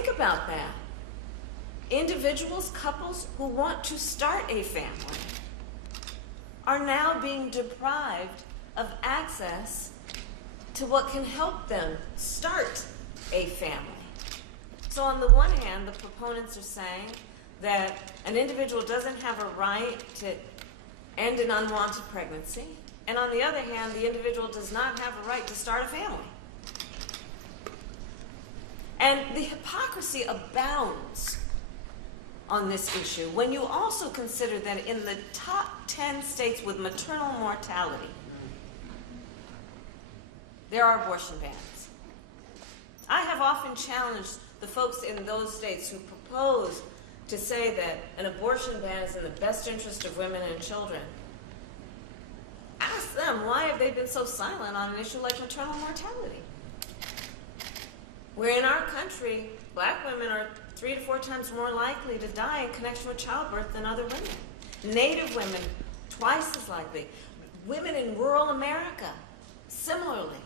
think about that. Individuals, couples who want to start a family are now being deprived of access to what can help them start a family. So on the one hand, the proponents are saying that an individual doesn't have a right to end an unwanted pregnancy, and on the other hand, the individual does not have a right to start a family. And the hypocrisy abounds on this issue when you also consider that in the top 10 states with maternal mortality, there are abortion bans. I have often challenged the folks in those states who propose to say that an abortion ban is in the best interest of women and children. Ask them, why have they been so silent on an issue like maternal mortality? Where in our country, black women are 3 to 4 times more likely to die in connection with childbirth than other women. Native women, twice as likely. Women in rural America, similarly,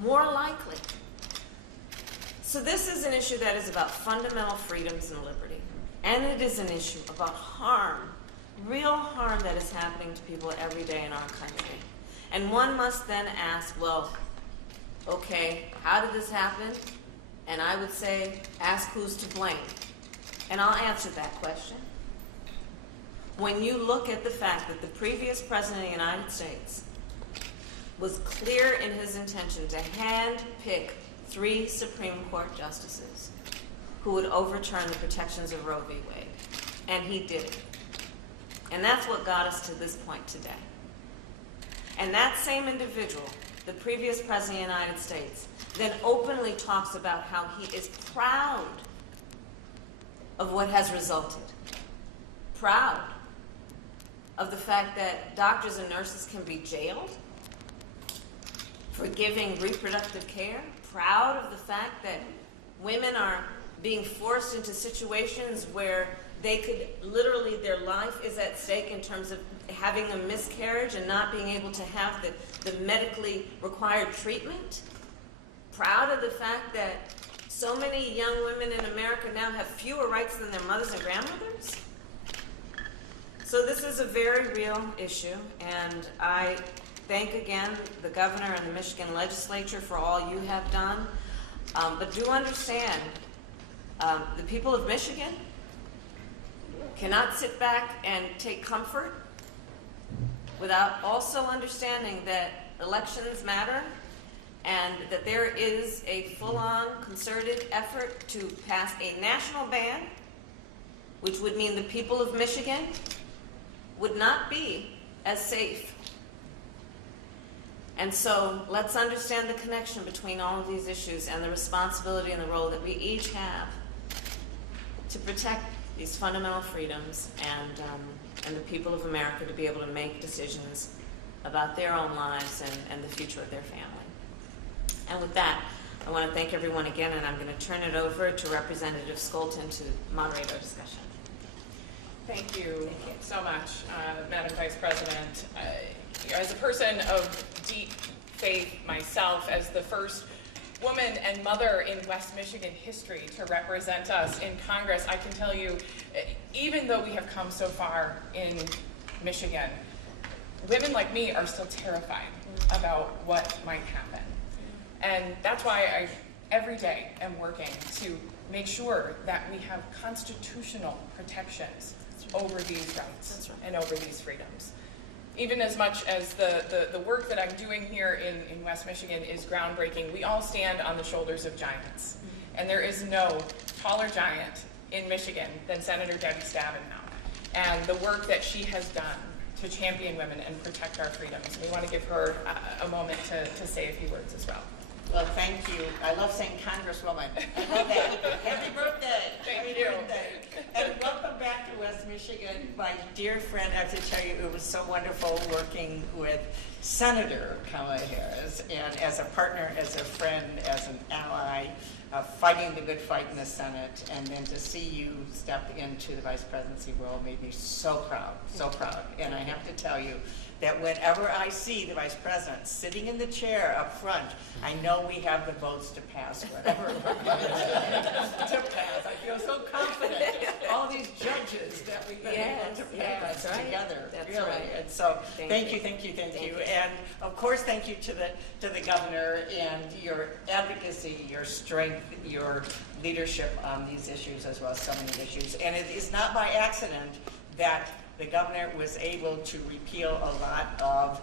more likely. So this is an issue that is about fundamental freedoms and liberty. And it is an issue about harm, real harm that is happening to people every day in our country. And one must then ask, well, okay, how did this happen? And I would say, ask who's to blame. And I'll answer that question. When you look at the fact that the previous President of the United States was clear in his intention to hand-pick 3 Supreme Court justices who would overturn the protections of Roe v. Wade. And he did it. And that's what got us to this point today. And that same individual, the previous President of the United States, then openly talks about how he is proud of what has resulted. Proud of the fact that doctors and nurses can be jailed for giving reproductive care. Proud of the fact that women are being forced into situations where they could literally, their life is at stake in terms of having a miscarriage and not being able to have the medically required treatment. Proud of the fact that so many young women in America now have fewer rights than their mothers and grandmothers. So this is a very real issue, and I thank again the governor and the Michigan legislature for all you have done. But do understand, the people of Michigan cannot sit back and take comfort without also understanding that elections matter and that there is a full-on concerted effort to pass a national ban, which would mean the people of Michigan would not be as safe. And so let's understand the connection between all of these issues and the responsibility and the role that we each have to protect these fundamental freedoms and the people of America to be able to make decisions about their own lives and the future of their family. And with that, I want to thank everyone again, and I'm going to turn it over to Representative Skolton to moderate our discussion. Thank you so much, Madam Vice President. As a person of deep faith myself, as the first woman and mother in West Michigan history to represent us in Congress, I can tell you, even though we have come so far in Michigan, women like me are still terrified about what might happen. And that's why I, every day, am working to make sure that we have constitutional protections over these rights and over these freedoms. Even as much as the work that I'm doing here in West Michigan is groundbreaking, we all stand on the shoulders of giants. And there is no taller giant in Michigan than Senator Debbie Stabenow and the work that she has done to champion women and protect our freedoms. We want to give her a moment to say a few words as well. Well, thank you. I love saying Congresswoman. I love that. Happy birthday. Thank you. And welcome back to West Michigan. My dear friend, I have to tell you, it was so wonderful working with Senator Kamala Harris, and as a partner, as a friend, as an ally, fighting the good fight in the Senate, and then to see you step into the vice presidency role made me so proud, so proud. And I have to tell you that whenever I see the vice president sitting in the chair up front, I know we have the votes to pass whatever we're going to pass. And so thank you. Thank you. And of course, thank you to the governor and your advocacy, your strength, your leadership on these issues as well as so many issues. And it is not by accident that the governor was able to repeal a lot of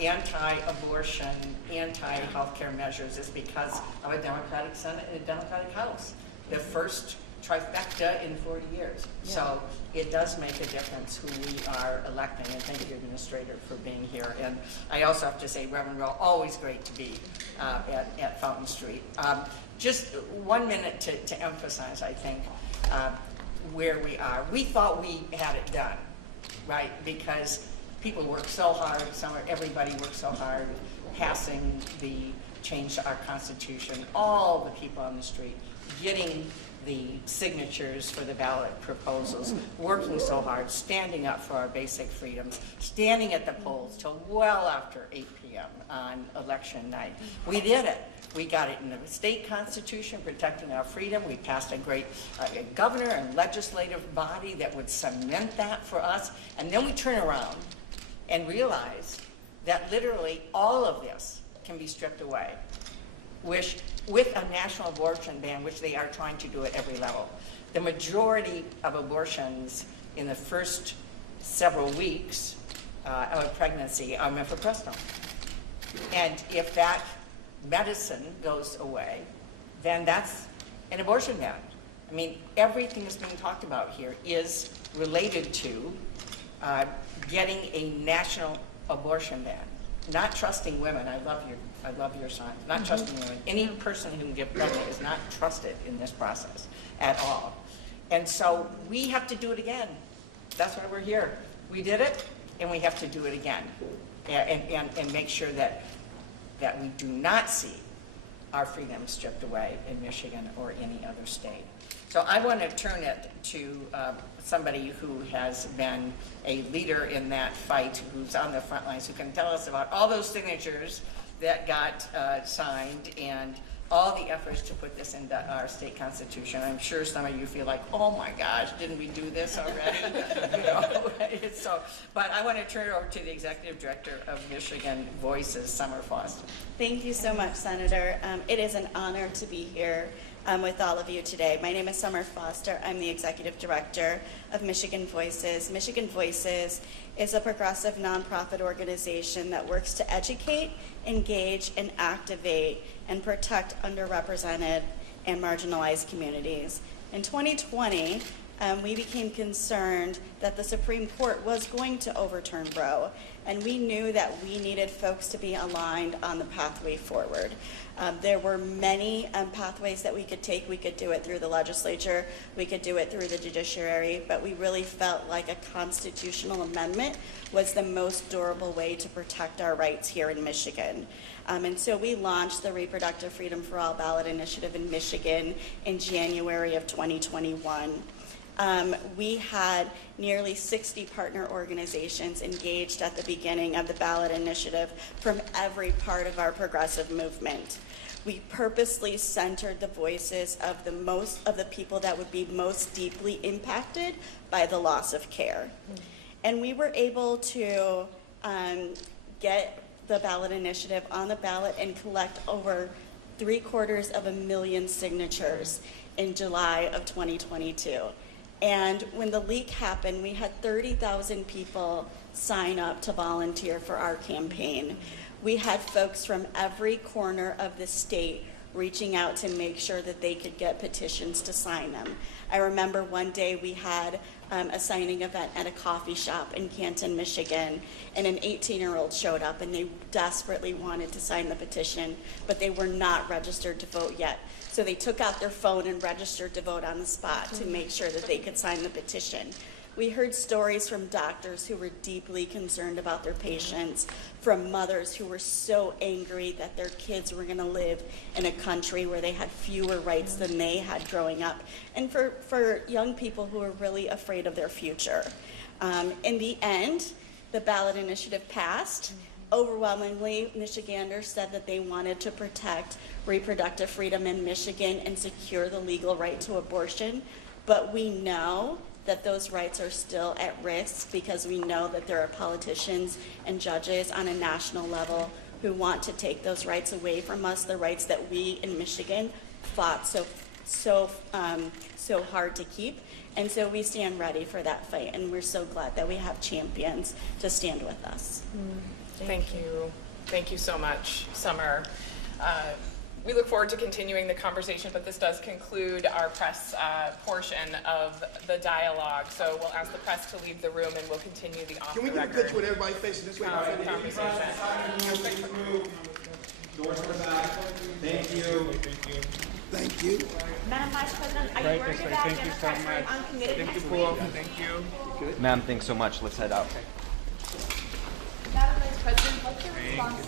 anti-abortion, anti-healthcare measures. Is because of a Democratic Senate and a Democratic House. The first trifecta in 40 years. Yeah. So it does make a difference who we are electing, and thank you, Administrator, for being here. And I also have to say, Reverend Rowe, always great to be at Fountain Street. Just 1 minute to emphasize, I think, where we are. We thought we had it done, right? Because people work so hard, everybody works so hard, passing the change to our Constitution, all the people on the street, getting the signatures for the ballot proposals, working so hard, standing up for our basic freedoms, standing at the polls till well after 8 p.m. on election night. We did it. We got it in the state constitution, protecting our freedom. We passed a great governor and legislative body that would cement that for us. And then we turn around and realize that literally all of this can be stripped away with a national abortion ban, which they are trying to do at every level. The majority of abortions in the first several weeks of pregnancy are mifepristone. And if that medicine goes away, then that's an abortion ban. I mean, everything that's being talked about here is related to getting a national abortion ban. Not trusting women. I love your sign. Not trusting women. Any person who can get pregnant is not trusted in this process at all. And so we have to do it again. That's why we're here. We did it, and we have to do it again, and make sure that we do not see our freedom stripped away in Michigan or any other state. So I want to turn it to somebody who has been a leader in that fight, who's on the front lines, who can tell us about all those signatures that got signed and all the efforts to put this into our state constitution. I'm sure some of you feel like, oh my gosh, didn't we do this already? But I want to turn it over to the Executive Director of Michigan Voices, Summer Foster. Thank you so much, Senator. It is an honor to be here with all of you today. My name is Summer Foster. I'm the Executive Director of Michigan Voices. Michigan Voices is a progressive nonprofit organization that works to educate, engage, and activate and protect underrepresented and marginalized communities. In 2020, we became concerned that the Supreme Court was going to overturn Roe, and we knew that we needed folks to be aligned on the pathway forward. There were many pathways that we could take. We could do it through the legislature, we could do it through the judiciary, but we really felt like a constitutional amendment was the most durable way to protect our rights here in Michigan. And so we launched the Reproductive Freedom for All ballot initiative in Michigan in January of 2021. We had nearly 60 partner organizations engaged at the beginning of the ballot initiative from every part of our progressive movement. We purposely centered the voices of the people that would be most deeply impacted by the loss of care. And we were able to get the ballot initiative on the ballot and collect over 750,000 signatures in July of 2022. And when the leak happened, we had 30,000 people sign up to volunteer for our campaign. We had folks from every corner of the state reaching out to make sure that they could get petitions to sign them. I remember one day we had a signing event at a coffee shop in Canton, Michigan, and an 18-year-old showed up and they desperately wanted to sign the petition, but they were not registered to vote yet. So they took out their phone and registered to vote on the spot to make sure that they could sign the petition. We heard stories from doctors who were deeply concerned about their patients, from mothers who were so angry that their kids were going to live in a country where they had fewer rights than they had growing up, and for young people who were really afraid of their future. In the end, the ballot initiative passed. Overwhelmingly, Michiganders said that they wanted to protect reproductive freedom in Michigan and secure the legal right to abortion. But we know that those rights are still at risk because we know that there are politicians and judges on a national level who want to take those rights away from us, the rights that we in Michigan fought so hard to keep. And so we stand ready for that fight, and we're so glad that we have champions to stand with us. Thank you. Thank you so much, Summer. We look forward to continuing the conversation, but this does conclude our press portion of the dialogue. So we'll ask the press to leave the room, and we'll continue the off-the-record Can we get a picture with everybody facing this way? conversation. Doors to the back. Thank you. Thank you. Madam Vice President, are you worried about Democrats being uncommitted next week? Ma'am, thanks so much. Let's head out. Madam Vice President, what's your response?